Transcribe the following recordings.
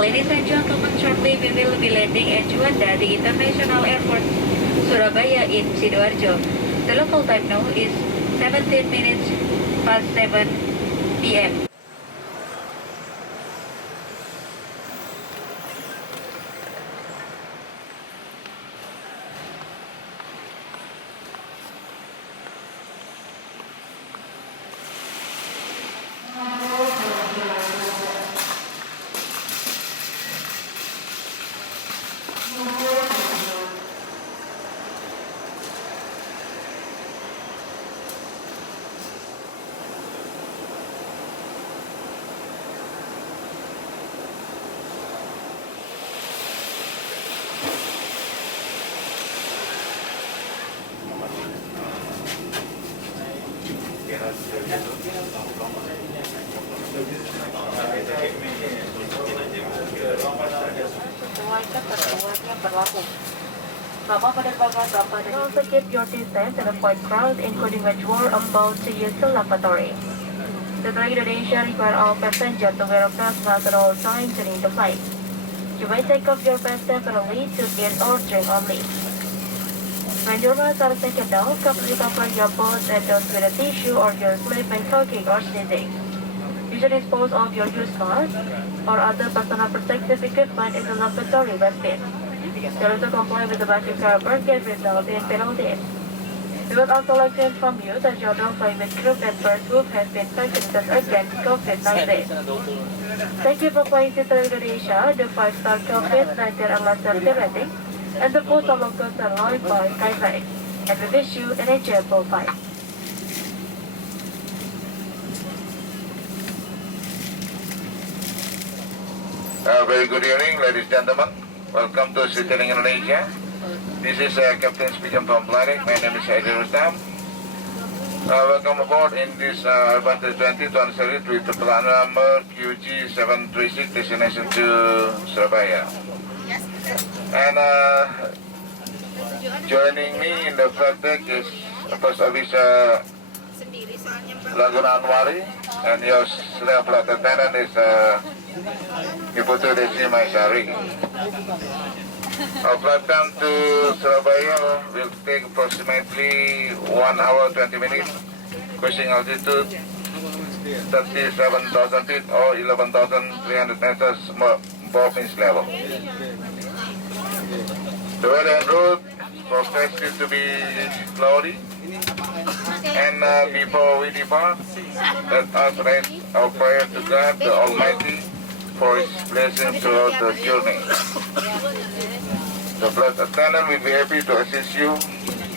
Ladies and gentlemen, shortly we will be landing at Juanda, the International Airport, Surabaya in Sidoarjo. The local time now is 17 minutes past 7 p.m. Selama penerbangan Bapak dan also keep your distance and avoid crowds, including when you are about to use the lavatory. The Train Indonesia require all passengers to wear a face mask at all times during the flight. You may take off your mask temporarily to eat or drink only. When your masks are taken down, completely cover your mouth and nose with a tissue or your sleep when talking or sneezing. You should dispose of your used mask or other personal protective equipment in the lavatory bin. Failure to comply with the vacuum cover can result in penalties. We would also like to inform you that your non-flying with group members who have been vaccinated against COVID-19. Thank you for flying to Indonesia, the 5-star COVID-19 ambassador rating, and the full local coaster line by Skytrax. And we wish you an enjoyable flight. Very good evening, ladies and gentlemen. Welcome to Citylink Indonesia. This is Captain speaking from Planet. My name is Edi Rustam. Welcome aboard in this Urban 320 series with the plan number QG736 destination to Surabaya. And joining me in the flight deck is First Officer Laguna Anwari, and your flight attendant is Ibu Desi Maisari. Our flight time to Surabaya will take approximately 1 hour 20 minutes, cruising altitude 37,000 feet or 11,300 meters above mean level. The weather en route forecasted to be cloudy, and before we depart, let us raise our prayer to God the Almighty for His blessing throughout the journey. The flight attendant will be happy to assist you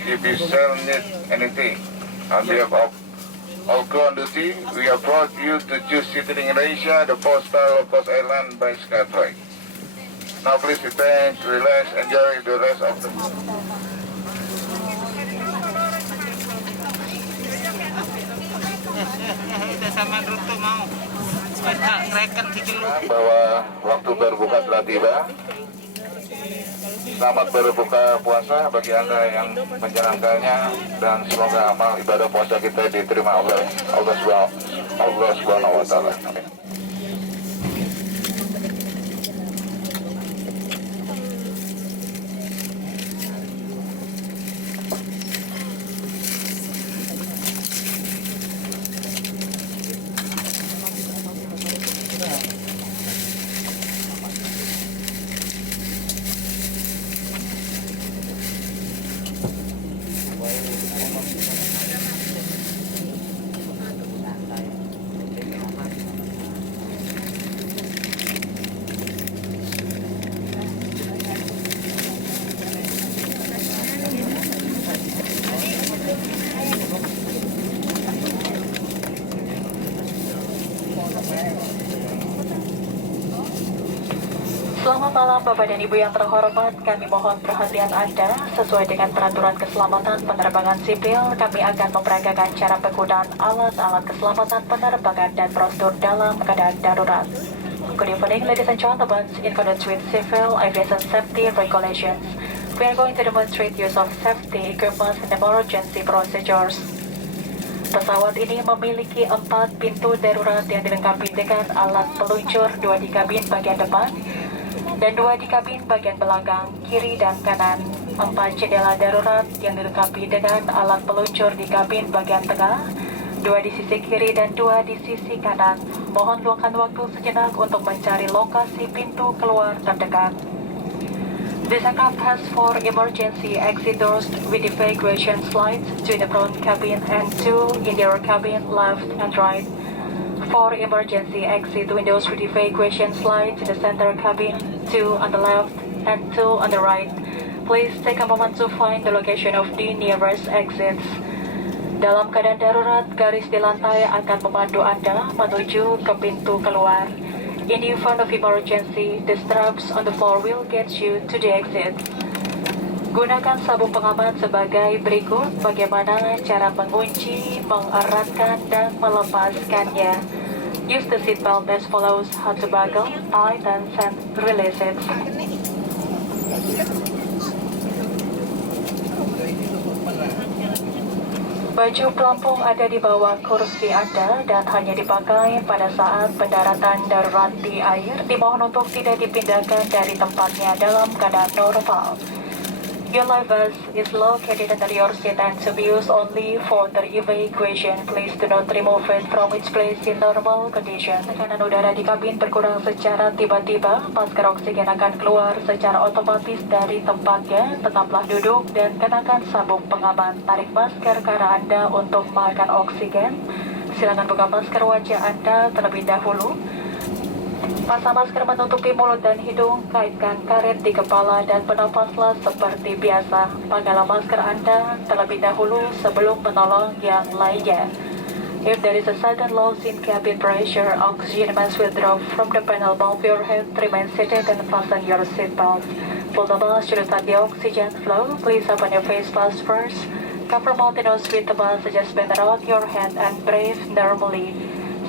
if you shall need anything. On behalf of all crew on duty, we applaud you to choose Citylink Indonesia, the 4-star low-cost airline by Skytrax. Now please sit, relax, enjoy the rest of the bahwa waktu berbuka telah tiba. Selamat berbuka puasa bagi Anda yang menjalankannya, dan semoga amal ibadah puasa kita diterima oleh Allah Subhanahu wa taala. Amin. Selamat malam Bapak dan Ibu yang terhormat, kami mohon perhatian Anda. Sesuai dengan peraturan keselamatan penerbangan sipil, kami akan memperagakan cara penggunaan alat-alat keselamatan penerbangan dan prosedur dalam keadaan darurat. Good evening ladies and gentlemen, in accordance with civil aviation safety regulations, we are going to demonstrate use of safety equipment and emergency procedures. Pesawat ini memiliki 4 pintu darurat yang dilengkapi dengan alat peluncur, 2 di kabin bagian depan dan 2 di kabin bagian belakang, kiri dan kanan. 4 jendela darurat yang dilengkapi dengan alat peluncur di kabin bagian tengah, 2 di sisi kiri dan 2 di sisi kanan. Mohon luangkan waktu sejenak untuk mencari lokasi pintu keluar terdekat. This aircraft has 4 emergency exit doors with evacuation slides, 2 in the front cabin and 2 in the rear cabin, left and right. 4 emergency exit windows with evacuation slides in the center cabin, 2 on the left and 2 on the right. Please take a moment to find the location of the nearest exits. Dalam keadaan darurat, garis di lantai akan memandu Anda menuju ke pintu keluar. In the event of emergency, the straps on the floor will get you to the exit. Gunakan sabuk pengaman sebagai berikut bagaimana cara mengunci, mengeratkan, dan melepaskannya. Use the seatbelt as follows: how to buckle, tighten, and release it. Baju pelampung ada di bawah kursi Anda dan hanya dipakai pada saat pendaratan darurat di air. Dimohon untuk tidak dipindahkan dari tempatnya dalam keadaan normal. Your life vest is located under your seat and to be used only for the evacuation. Please do not remove it from its place in normal condition. Tekanan udara di kabin berkurang secara tiba-tiba. Masker oksigen akan keluar secara otomatis dari tempatnya. Tetaplah duduk dan kenakan sabuk pengaman. Tarik masker ke arah Anda untuk makan oksigen. Silakan buka masker wajah Anda terlebih dahulu. Pasang masker menutupi mulut dan hidung, kaitkan karet di kepala dan bernafaslah seperti biasa. Pakailah masker Anda terlebih dahulu sebelum menolong yang lainnya. If there is a sudden loss in cabin pressure, oxygen mask will drop from the panel above your head. Remain seated and fasten your seatbelt. Pull the mask to start the oxygen flow. Please open your face mask first. Cover mouth and nose with the mask. Just bend out your head and breathe normally.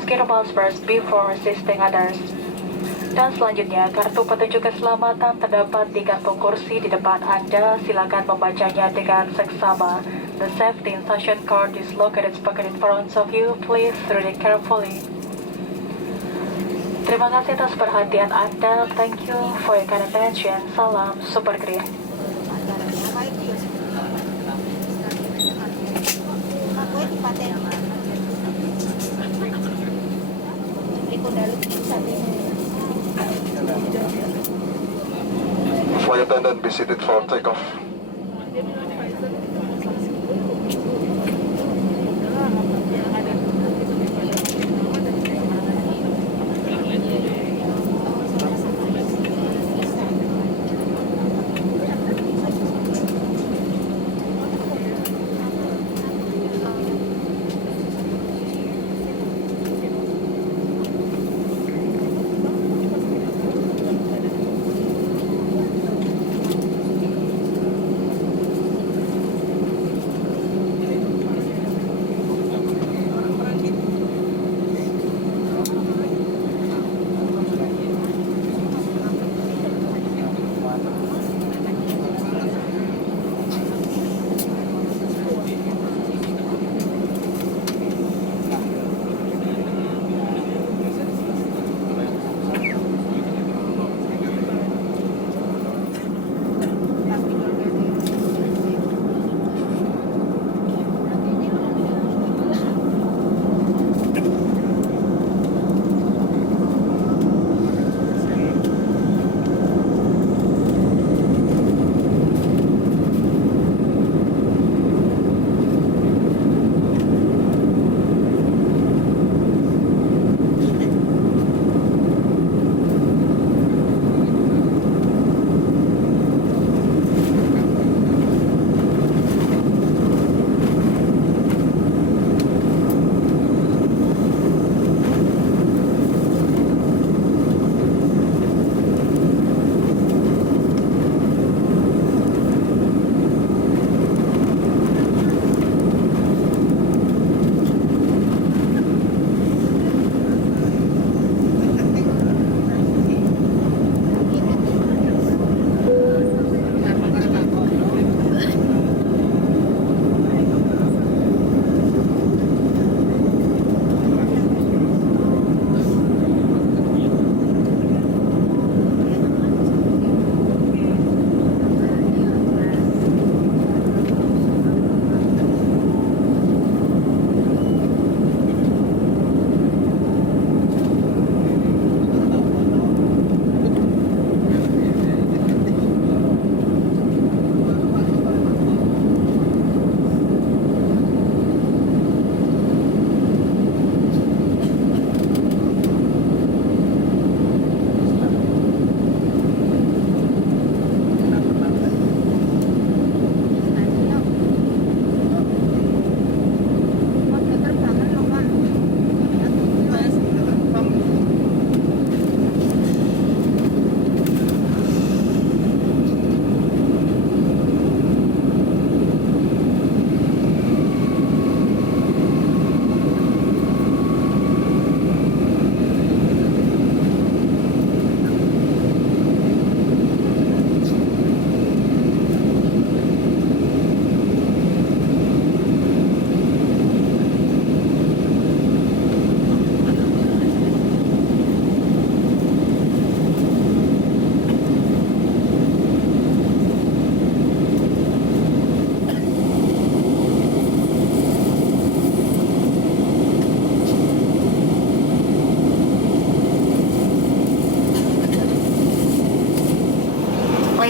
Secure the mask first before assisting others. Dan selanjutnya, kartu petunjuk keselamatan terdapat di kantung kursi di depan Anda. Silakan membacanya dengan seksama. The safety instruction card is located in front of you. Please read it carefully. Terima kasih atas perhatian Anda. Thank you for your kind attention. Salam Super Green. Flight attendant, be seated for takeoff.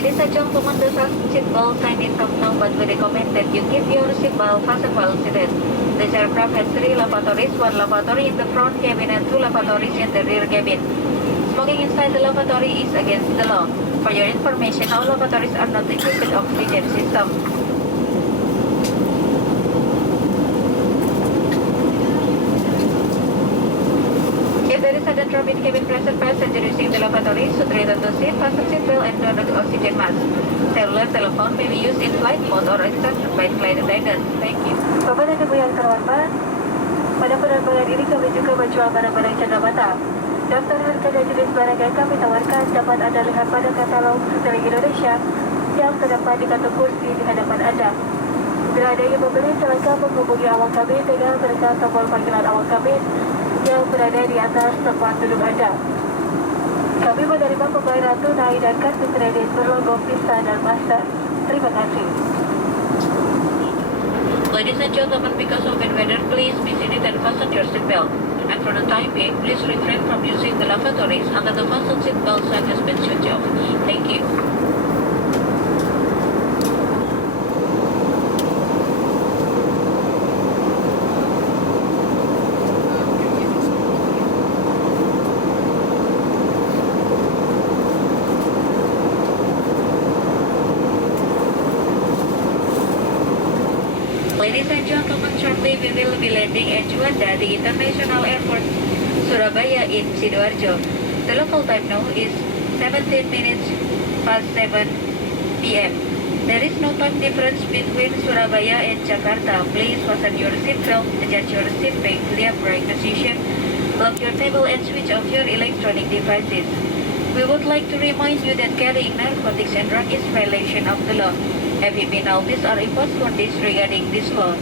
Ladies and gentlemen, the seatbelt sign is off now, but we recommend that you keep your seatbelt fastened while seated. This aircraft has 3 lavatories, 1 lavatory in the front cabin and 2 lavatories in the rear cabin. Smoking inside the lavatory is against the law. For your information, all lavatories are not equipped with oxygen system. If there is sudden drop in cabin pressure, passenger using the lavatory should return to seat, fasten seatbelt, and turn on the oxygen mask. Cellular telephone may be used in flight mode or instructed by flight attendant. Thank you. Bapak dan Ibu yang terhormat, pada penerbangan ini kami juga menjual barang-barang cenderamata. Daftar harga dan jenis barang yang kami tawarkan dapat Anda lihat pada katalog Citylink Indonesia yang terdapat di kantung kursi di hadapan Anda. Bila ada yang membeli, silakan menghubungi awak kabin dengan menekan tombol panggilan awak kabin yang berada di atas tempat duduk Anda. Kami menerima pembayaran tunai dan kartu kredit berlogo Visa dan Master. Terima kasih. Ladies and gentlemen, because of bad weather, please be seated and fasten your seatbelt. And for the time being, please refrain from using the lavatories until the fasten seatbelt sign has been switched off. Thank you. Ladies and gentlemen, shortly we will be landing at Juanda, the International Airport, Surabaya in Sidoarjo. The local time now is 17 minutes past 7 p.m. There is no time difference between Surabaya and Jakarta. Please fasten your seatbelt, adjust your seat back to the upright position, lock your table and switch off your electronic devices. We would like to remind you that carrying narcotics and drugs is violation of the law. Heavy penalties are imposed on this regarding this law.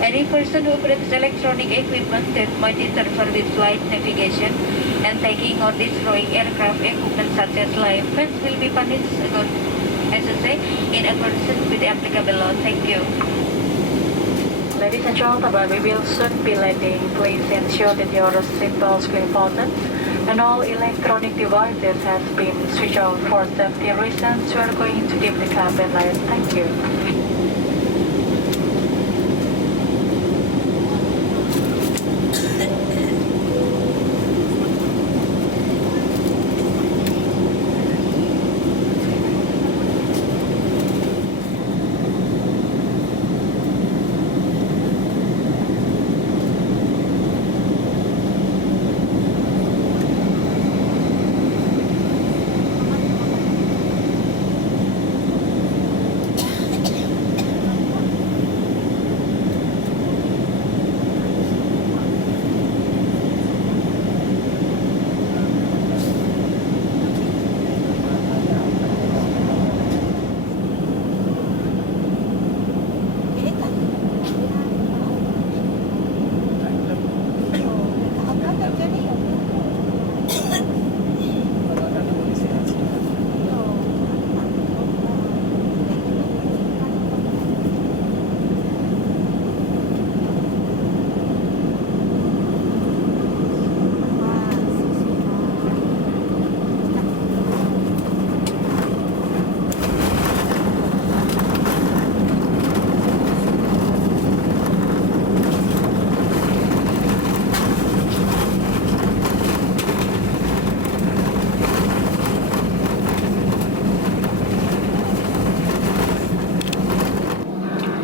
Any person who operates electronic equipment that might interfere with flight navigation and taking or destroying aircraft equipment such as life fans will be punished in accordance with the applicable law. Thank you. Ladies and gentlemen, we will soon be landing. Please ensure that your seatbelts are fastened and all electronic devices has been switched off for safety reasons. We are going to dim the cabin light. Thank you.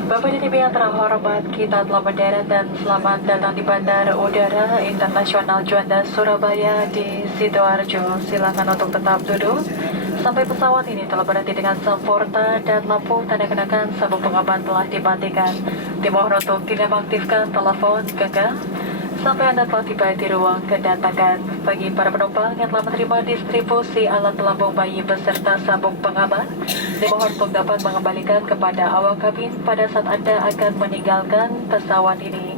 Bapak dan Ibu yang terhormat, kita telah mendarat dan selamat datang di Bandara Udara Internasional Juanda, Surabaya di Sidoarjo. Silakan untuk tetap duduk sampai pesawat ini telah berhenti dengan sempurna dan lampu tanda kenakan sabuk pengaman telah dimatikan. Dimohon untuk tidak mengaktifkan telepon genggam sampai Anda telah tiba di ruang kedatangan. Bagi para penumpang yang telah menerima distribusi alat pelampung bayi beserta sabuk pengaman, dimohon untuk dapat mengembalikan kepada awak kabin pada saat Anda akan meninggalkan pesawat ini.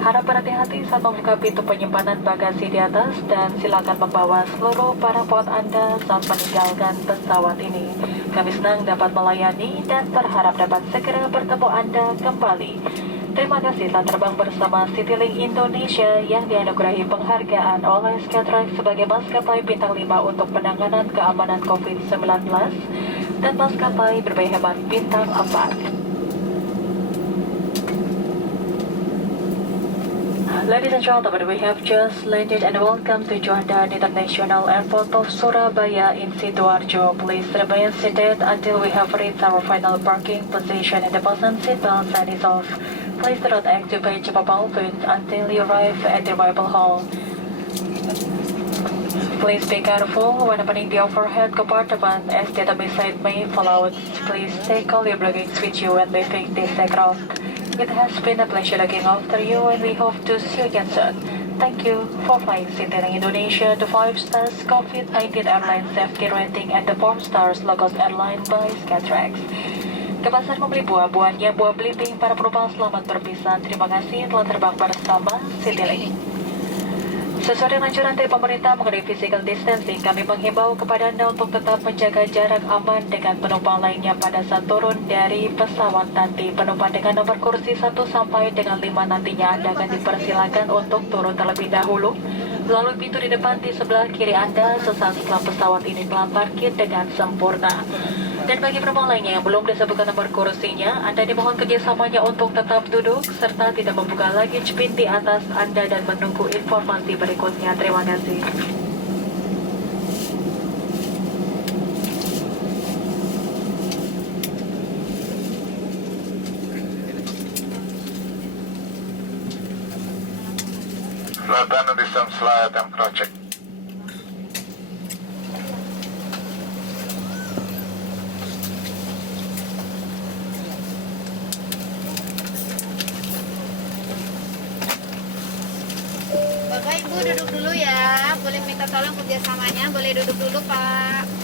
Harap berhati-hati saat membuka pintu penyimpanan bagasi di atas dan silakan membawa seluruh parapot Anda saat meninggalkan pesawat ini. Kami senang dapat melayani dan berharap dapat segera bertemu Anda kembali. Terima kasih telah terbang bersama Citylink Indonesia yang dianugerahi penghargaan oleh Skytrax sebagai maskapai bintang 5 untuk penanganan keamanan COVID-19 dan maskapai berhemat bintang 4. Ladies and gentlemen, we have just landed and welcome to Jordan International Airport of Surabaya in Sidoarjo. Please remain seated until we have reached our final parking position and the fasten seatbelt sign is off. Please do not activate your mobile phones until you arrive at the arrival hall. Please be careful when opening the overhead compartment as the enemy side may fall out. Please take all your belongings with you when leaving this aircraft. It has been a pleasure looking after you and we hope to see you again soon. Thank you for flying Citylink Indonesia, the 5 stars COVID-19 airline safety rating and the 4 stars low-cost airline by Skytrax. Kebasar membeli buah-buahnya, buah belimbing, para penumpang selamat berpisah. Terima kasih telah terbang bersama Citylink. Sesuai dengan anjuran dari pemerintah mengenai physical distancing, kami menghimbau kepada Anda untuk tetap menjaga jarak aman dengan penumpang lainnya pada saat turun dari pesawat nanti. Penumpang dengan nomor kursi 1 sampai dengan 5 nantinya Anda akan dipersilakan untuk turun terlebih dahulu. Melalui pintu di depan di sebelah kiri Anda sesaat setelah pesawat ini telah parkir dengan sempurna. Dan bagi penumpang lainnya yang belum disebutkan nomor kursinya, Anda dimohon kerjasamanya untuk tetap duduk serta tidak membuka luggage pin di atas Anda dan menunggu informasi berikutnya. Terima kasih. Flight distance flight and project. Bapak Ibu duduk dulu ya, boleh minta tolong kerjasamanya, boleh duduk dulu Pak.